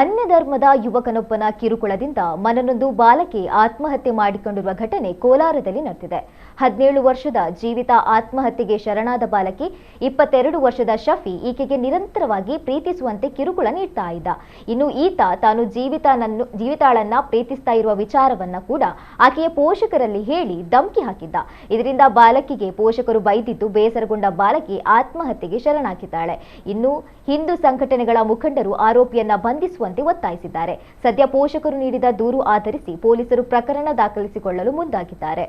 ಅನ್ಯ ಧರ್ಮದ ಯುವಕನೊಬ್ಬನ ಕಿರುಕುಳದಿಂದ ಮನನೊಂದು ಬಾಲಕಿ ಆತ್ಮಹತ್ಯೆ ಮಾಡಿಕೊಂಡಿರುವ ಘಟನೆ ಕೋಲಾರದಲ್ಲಿ ನಡೆದಿದೆ. 17 ವರ್ಷದ ಜೀವಿತ ಆತ್ಮಹತ್ಯೆಗೆ ಶರಣಾದ ಬಾಲಕಿ 22 ವರ್ಷದ ಶಫಿ ಈಕೆಗೆ ನಿರಂತರವಾಗಿ ಪ್ರೀತಿಸುವಂತೆ ಕಿರುಕುಳ ನೀಡ್ತಾ ಇದ್ದ. ಇನ್ನು ಈತ ತಾನು ಜೀವಿತಾಳನ್ನ ಪ್ರೀತಿಸ್ತಾ ಇರುವ ವಿಚಾರವನ್ನ ಕೂಡ ಆಕೆಯ ಪೋಷಕರಲ್ಲಿ ಹೇಳಿ ಧಮಕಿ ಹಾಕಿದ್ದ. ಇದರಿಂದ ಬಾಲಕಿಗೆ ಪೋಷಕರು ಬೈದಿದ್ದು ಬೇಸರಗೊಂಡ ಬಾಲಕಿ ಆತ್ಮಹತ್ಯೆಗೆ ಶರಣಾಗಿದ್ದಾಳೆ. ಇನ್ನು ಹಿಂದೂ ಸಂಘಟನೆಗಳ ಮುಖಂಡರು ಆರೋಪಿಯನ್ನ ಬಂಧಿಸುವಂತೆ ಒತ್ತಾಯಿಸಿದ್ದಾರೆ. ಸದ್ಯ ಪೋಷಕರು ನೀಡಿದ ದೂರು ಆಧರಿಸಿ ಪೊಲೀಸರು ಪ್ರಕರಣ ದಾಖಲಿಸಿಕೊಳ್ಳಲು ಮುಂದಾಗಿದ್ದಾರೆ.